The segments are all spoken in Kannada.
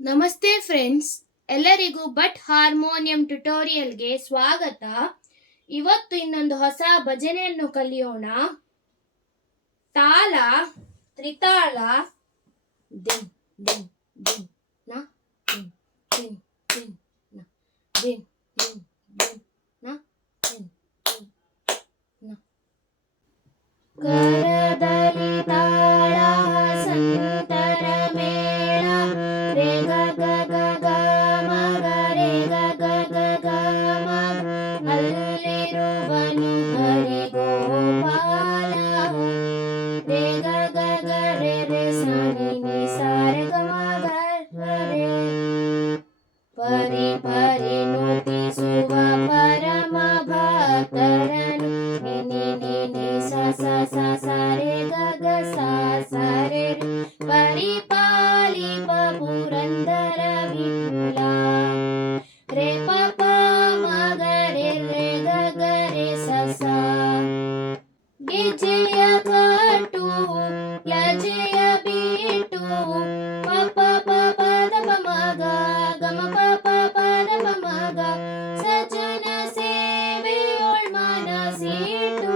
ನಮಸ್ತೆ ಫ್ರೆಂಡ್ಸ್, ಎಲ್ಲರಿಗೂ ಬಟ್ ಹಾರ್ಮೋನಿಯಂ ಟ್ಯುಟೋರಿಯಲ್ಗೆ ಸ್ವಾಗತ. ಇವತ್ತು ಇನ್ನೊಂದು ಹೊಸ ಭಜನೆಯನ್ನು ಕಲಿಯೋಣ. ತಾಳ ತ್ರಿತಾಳ ದಿನ್ ದಿನ್ ದಿನ್ ನ ದಿನ್ ದಿನ್ ದಿನ್ ನ ದಿನ್ ದಿನ್ ದಿನ್ ನ ದಿನ್ ದಿನ್ ನ. ಕರದಲ್ಲಿ ತಾಳ ಸಂತರ ಮೇಳ ರೇ ಗ ಗ ಗ ಗ ಮ ಗ ರೇ ಗ ಗ ಗ ಗ ಮ ಗ. ಅಲ್ಲಿರುವನು ಹರಿಗೋಪಾಲ ರೇ ಗ ಗ ಗ ರೇ ರೇ ಸ ನಿ ನಿ ಸ ರೇ ಗ ಮ ಗ ರೇ. ಪರಿ ಪರಿ ನುತಿಸುವ ಪರಮ ಭಕ್ತರನು ನಿ ನಿ ನಿ ನಿ ಸ ಸ ಸ ಸ ರೇ ಗ ಗ ಸ ಸ ರೇ ರೇ. ಪರಿಪಾಲಿಪ ಪುರಂದರ ವಿಠಲ ರೇ ಪ ಪ ಮ ಗ ರೇ ರೇ ಗ ಗ ರೇ ಸ ಸ. ಗೆಜ್ಜೆಯ ಕಟ್ಟು ಲಜ್ಜೆಯ ಬಿಟ್ಟು ಪ ಪ ಪ ಪ ದ ಪ ಮ ಗ ಗ ಮ ಪ ಪ ಪ ದ ಪ ಮ ಗ. ಸಜ್ಜನ ಸೇವೆಯೊಳ್ ಮನಸಿಟ್ಟು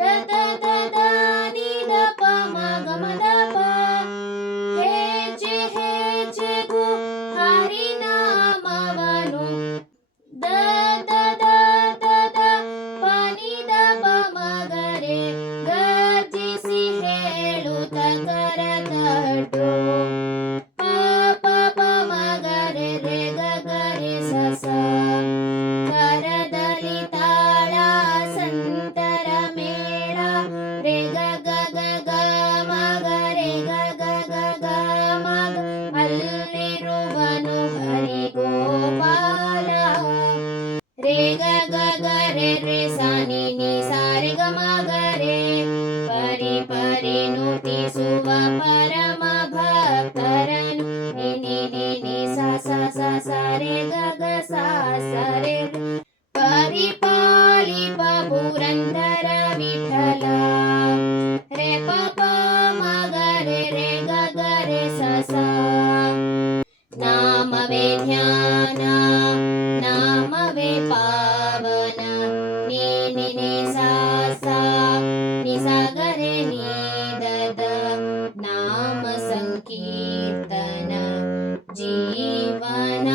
ದ ದ ದ ದ ನಿ ದ ಪ ಮ ಗ ಮ ದ ಪ. ಹೆಜ್ಜೆ ಹೆಜ್ಜೆಗೂ ಹರಿನಾಮವನು ದ ದ ದ ದ ದ ಪ ನಿ ದ ಪ ಮ ಗ ರೇ. ಗರ್ಜಿಸಿ ಹೇಳುತ್ತ ಕರ ತಟ್ಟು ಪ ಪ ಪ ಮ ಗ ರೇ ರೇ ಗ ಗ ರೇ ಸ ಸ. ಕರದಲ್ಲಿ ತಾಳ ಸಂತರ ಮೇಳ ರೇ ಗ ಗ ಗ ಗ ಮ ಗ ರೇ ಗ ಗ ಗ ಗ ಮ ಗ. ಅಲ್ಲಿರುವನು ಹರಿಗೋಪಾಲ ರೇ ಗ ಗ ಗ ರೇ ರೇ ಸ ನಿ ನಿ ಸ ರೇ ಗ ಮ ಗ ರೇ. ಪರಿ ಪರಿ ನುತಿಸುವ ಪರಮ ಭಕ್ತರನು ನಿ ನಿ ನಿ ನಿ ಸ ಸ ಸ ಸ ರೇ ಗ ಗ ಸ ಸ ರೇ ರೇ. ಪರಿಪಾಲಿಪ ಪುರಂದರ ವಿಠಲ ರೇ ಪ ಪ ಮ ಗ ರೇ ರೇ ಗ ಗ ರೇ ಸ ಸ. ನಾಮವೇ ಧ್ಯಾನ ನಾಮವೇ ಪಾವನ ನೀ ನಿ ನಿ ಸ ಸ ನಿ ಸ ಗ ರೇ ನೀ ದ ದ. ನಾಮ ಸಂಕೀರ್ತನ ಜೀವನ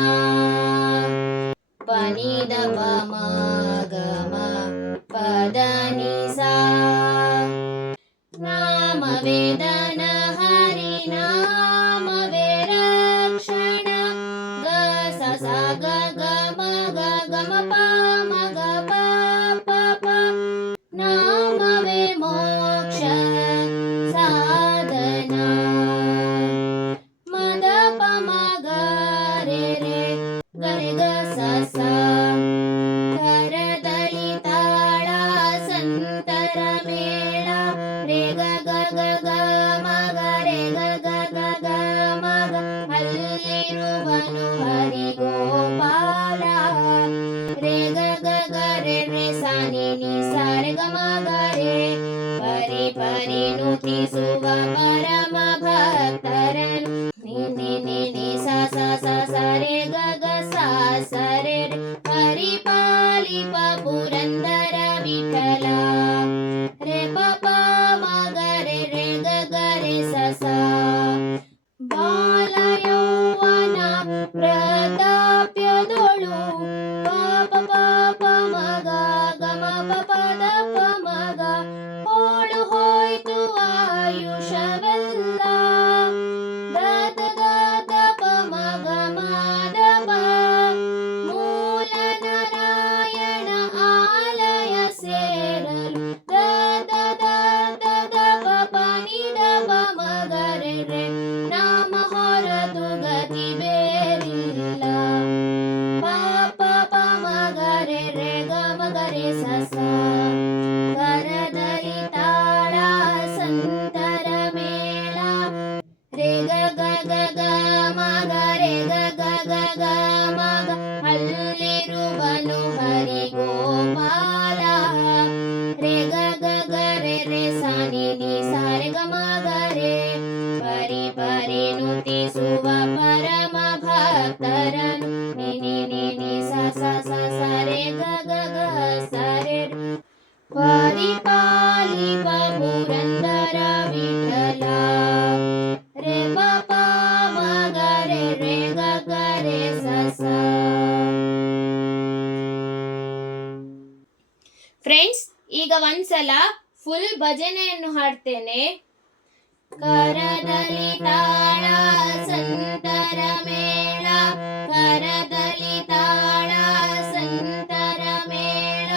ಪ ನಿ ದ ಪ ಮ ಗ ಮ ಪ ದ ನಿ ಸ. ನಾಮವೇ ದನ ಹರಿ ನಾಮವೇ ರಕ್ಷಣ ಗ ಸ ಸ ಗ ಗ ಮ ಗ ಗ ಮ ಪ ಮ ಗ ಪ ಪ ಪ. ನಾಮವೇ ಮೋಕ್ಷ ಸಾಧನ ಮ ದ ಪ ಮ ಗ ರೇ ರೇ ಗ ರೇ ಗ ಸ ಸ. ಕರದಲ್ಲಿ ತಾಳ ಸಂತರ ಮೇಳ ರೇ ಗ ಗ ಗ ಗ ಮ ಗ ರೇ ಗ ಗ ಗ ಗ ಮ ಗ. ಅಲ್ಲಿರುವನು ಹರಿಗೋಪಾಲ ರೇ ಗ ಗ ಗ ರೇ ರೇ ಸ ನಿ ನಿ ಸ ರೇ ಗ ಮ ಗ ರೇ. ಪರಿ ಪರಿ ನುತಿಸುವ ಪರಮ ಭಕ್ತರನು ನಿ ನಿ ನಿ ನಿ ಸ ಸ ಸ ಸ ರೇ ಗ ಗ ಸ ಸ ರೇ ರೇ. ಪರಿಪಾಲಿಪ ಪುರಂದರ ವಿಠಲ ರೇ ಪ ಪ ಮ ಗ ರೇ ರೇ ಗ ಗ ರೇ ಸ ಸ. ಬಾಲ ಯೌವನ ವೃದ್ಧಾಪ್ಯದೊಳು ಪ ಪ ಪ ಪ ಮ ಗ ಗ ಮ ಪ ಪ ದ ಪ ಮ ಗ. ಹೋಳು ಹೋಯ್ತು ಆಯುಷವೆಲ್ಲ ದ ದ ದ ದ ಪ ಮ ಗ ಮ ದ ಪ. ಮೂಲ ನಾರಾಯಣ ಆಲಯ ಸೇರಲು ದ ದ ದ ದ ದ ಪ ಪ ನಿ ದ ಪ ಮ ಗ ರೇ ರೇ. ನಾಮ ಹೊರತು ಗತಿ ಬೇರಿಲ್ಲ ಪ ಪ ಪ ಮ ಗ ರೇ ರೇ ಗ ಮ ಗ ರೇ ಸ ಸ. ಕರದಲ್ಲಿ ತಾಳ ಸಂತರ ಮೇಳ ರೇ ಗ ಗ ಗ ಗ ಮ ಗ ರೇ ಗ ಗ ಗ ಗ ಮ ಗ. ಅಲ್ಲಿರುವನು ಹರಿಗೋಪಾಲ ರೇ ಗ ಗ ಗ ರೇ ರೇ ಸ ನಿ ನಿ ಸ ರೇ ಗ ಮ ಗ ರೇ. ಪರಿ ಪರಿ ನುತಿಸುವ ಒಂದ್ಸಲ ಫುಲ್ ಭಜನೆಯನ್ನು ಹಾಡ್ತೇನೆ. ಕರದಲ್ಲಿ ತಾಳ ಸಂತರ ಮೇಳ, ಕರದಲ್ಲಿ ತಾಳ ಸಂತರ ಮೇಳ,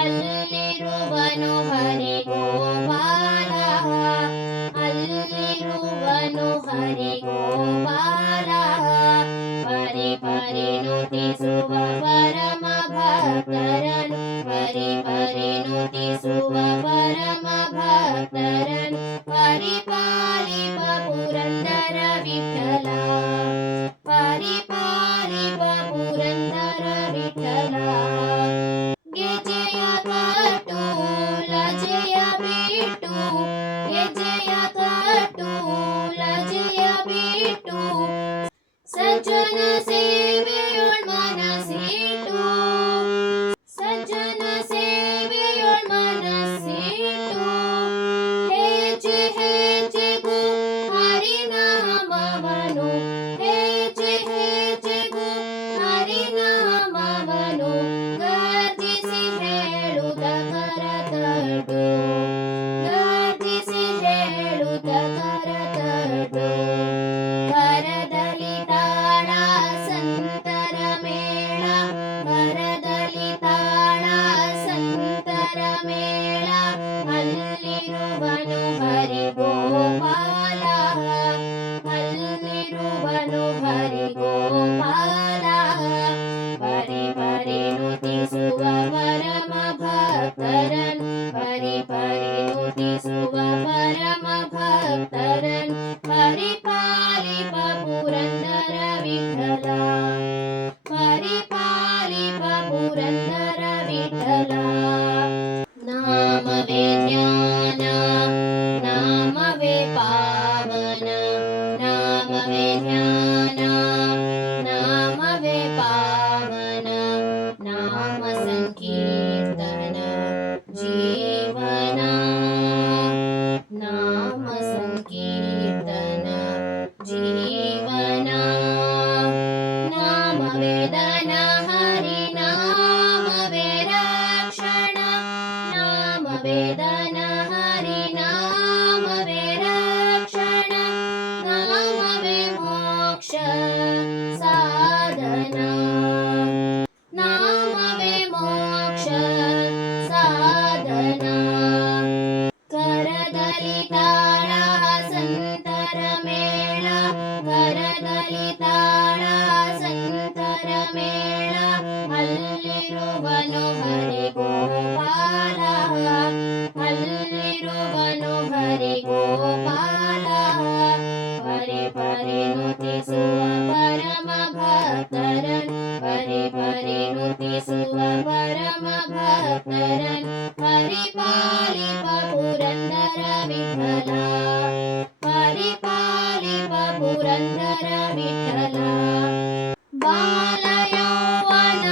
ಅಲ್ಲಿರುವನು ಹರಿಗೋಪಾಲ, ಅಲ್ಲಿರುವನು ಹರಿಗೋಪಾಲ. ಪರಿ ಪರಿ ನುತಿಸುವ ಪರಮ ಭಕ್ತರನು, ಪರಿ ಪರಿ ನುತಿಸುವ ಪರಮ ಭಕ್ತರನು, ಪರಿಪಾಲಿಪ ಪುರಂದರ ವಿಠಲ, ಪರಿಪಾಲಿಪ ಪುರಂದರ ವಿಠಲ. ಗೆಜೆಯ ಕಟ್ಟು ಲಜೆಯ ಬಿಟ್ಟು, ಗೆಜೆಯ ಕಟ್ಟು ಲಜೆಯ ಬಿಟ್ಟು, ಸಜ್ಜನ ಸೇವೆಯೊಳ್ ಮನಸ್ಸಿಟ್ಟು, ಸಜ್ಜನ ಸೇವೆಯೊಳ್ ಮನಸ್ಸಿಟ್ಟು, ಹೆಜ್ಜೆ ಹೆಜ್ಜೆಗೂ ಹರಿನಾಮವನು, ಹೆಜ್ಜೆ ಹೆಜ್ಜೆಗೂ ಹರಿನಾಮವನು, ಗರ್ಜಿಸಿ ಹೇಳುತ್ತ ಕರತಡು, ಗರ್ಜಿಸಿ ಹೇಳುತ್ತ ಕರತಡು. ಕರದಲ್ಲಿ ತಾಳ ಸಂತರ ಮೇಳ, ಕರದಲ್ಲಿ ತಾಳ ಸಂತರ ಮೇಳ, ಅಲ್ಲಿರುವನು ಹರಿಗೋಪಾಲ, ಅಲ್ಲಿರುವನು ಹರಿಗೋಪಾಲ. ಪರಿ ಪರಿ ನುತಿಸುವ ಪರಮ ಭಕ್ತರನ್, ಪರಿ ಪರಿ ನುತಿಸುವ ಪರಮ ಭಕ್ತರನ್, ಪರಿಪಾಲಿಪ ಪುರಂದರ ವಿಠಲ, ಪರಿಪಾಲಿಪ ಪುರಂದರ ವಿಠಲ. ನಾಮವೇ ಜ್ಞಾನ, ನಾಮವೇ ಪಾವನ, ನಾಮವೇ ಜ್ಞಾನ, ನಾಮವೇ ಪಾವನ, ನಾಮ ಸಂಕೀರ್ತನ ಜೀವನ, ನಾಮ ಸಂಕೀರ್ತನ ಜೀವನ. ನಾಮವೇ ದನ ಹರಿನಾಮವೇ ರಕ್ಷಣ, ನಾಮವೇ ದನ ಹರಿನಾಮವೇ ರಕ್ಷಣ, ನಾಮವೇ ಮೋಕ್ಷ ಸಾಧನ, ನಾಮವೇ ಮೋಕ್ಷ ಸಾಧನ. ಕರದಲ್ಲಿ ತಾಳ ಸಂತರ ಮೇಳ, ಕರದಲ್ಲಿ ತಾಳ ಸಂತರ ಮೇಳ, ಅಲ್ಲಿರುವನು ಹರಿಗೋಪಾಲ, ಅಲ್ಲಿರುವನು ಹರಿಗೋಪಾಲ. ಪರಿ ಪರಿ ನುತಿಸುವ ಪರಮ ಭಕ್ತರನ್, ಪರಿ ಪರಿ ನುತಿಸುವ ಪರಮ ಭಕ್ತರನ್, ಪರಿಪಾಲಿಪ ಪುರಂದರ ವಿಠಲ, ಪರಿಪಾಲಿಪ ಪುರಂದರ ವಿಠಲ. ಬಾಲಯೌವನ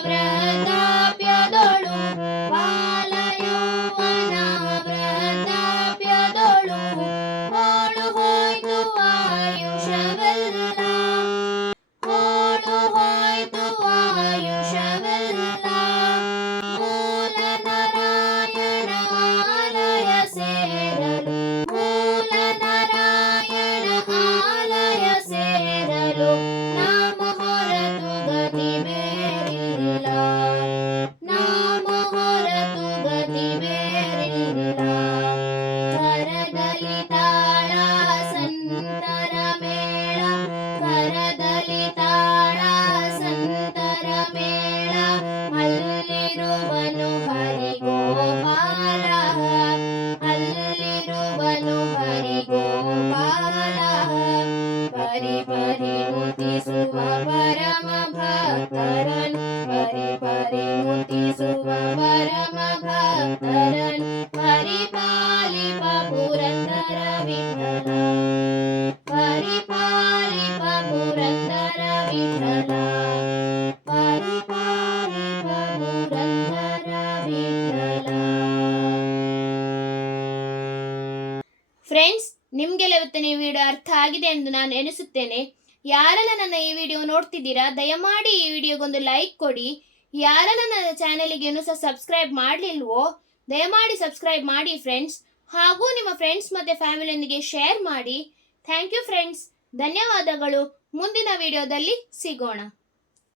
ವೃದ್ಧಾಪ್ಯದೊಳು, ಬಾಲಯೌವನ ವೃದ್ಧಾಪ್ಯದೊಳು, ಹೋಳು ಹೋಯ್ತು ಆಯುಷವೆಲ್ಲ, ಹೋಳು ಹೋಯ್ತು ಆಯುಷವೆಲ್ಲ. ಮೂಲ ನಾರಾಯಣ ಆಲಯ ಸೇರಲು, ಮೂಲ ನಾರಾಯಣ ಆಲಯ ಸೇರಲು, ನಾಮ ಹೊರತು ಗತಿ ಬೇರಿಲ್ಲ, ನಾಮ ಹೊರತು ಗತಿ ಬೇರಿಲ್ಲ. ಕರದಲ್ಲಿ ತಾಳ ಸಂತರ ಮೇಳ, ಕರದಲ್ಲಿ ತಾಳ ಸಂತರ ಮೇಳ, ಅಲ್ಲಿರುವನು ಹರಿಗೋಪಾಲ, ಅಲ್ಲಿರುವನು ಹರಿಗೋಪಾಲ. ಪರಿ ಪರಿ ನುತಿಸುವ ಪರಮ ಭಕ್ತರನ್, ಪರಿ ಪರಿ ನುತಿಸುವ ಪರಮ ಭಕ್ತರನ್, ಪರಿಪಾಲಿಪ ಪುರಂದರ ವಿಠಲ, ಪರಿಪಾಲಿಪ ಪುರಂದರ ವಿಠಲ, ಪರಿಪಾಲಿಪ ಪುರಂದರ ವಿಠಲ. ಫ್ರೆಂಡ್ಸ್, ನಿಮಗೆಲ್ಲ ಇವತ್ತಿನ ಈ ವಿಡಿಯೋ ಅರ್ಥ ಆಗಿದೆ ಎಂದು ನಾನು ಎನಿಸುತ್ತೇನೆ. ಯಾರೆಲ್ಲ ನನ್ನ ಈ ವಿಡಿಯೋ ನೋಡ್ತಿದ್ದೀರಾ, ದಯಮಾಡಿ ಈ ವಿಡಿಯೋಗೊಂದು ಲೈಕ್ ಕೊಡಿ. ಯಾರೆಲ್ಲ ನನ್ನ ಚಾನೆಲ್ಗೆ ಇನ್ನೂ ಸಹ ಸಬ್ಸ್ಕ್ರೈಬ್ ಮಾಡಲಿಲ್ವೋ ದಯಮಾಡಿ ಸಬ್ಸ್ಕ್ರೈಬ್ ಮಾಡಿ ಫ್ರೆಂಡ್ಸ್, ಹಾಗೂ ನಿಮ್ಮ ಫ್ರೆಂಡ್ಸ್ ಮತ್ತು ಫ್ಯಾಮಿಲಿಯೊಂದಿಗೆ ಶೇರ್ ಮಾಡಿ. ಥ್ಯಾಂಕ್ ಯು ಫ್ರೆಂಡ್ಸ್, ಧನ್ಯವಾದಗಳು. ಮುಂದಿನ ವಿಡಿಯೋದಲ್ಲಿ ಸಿಗೋಣ.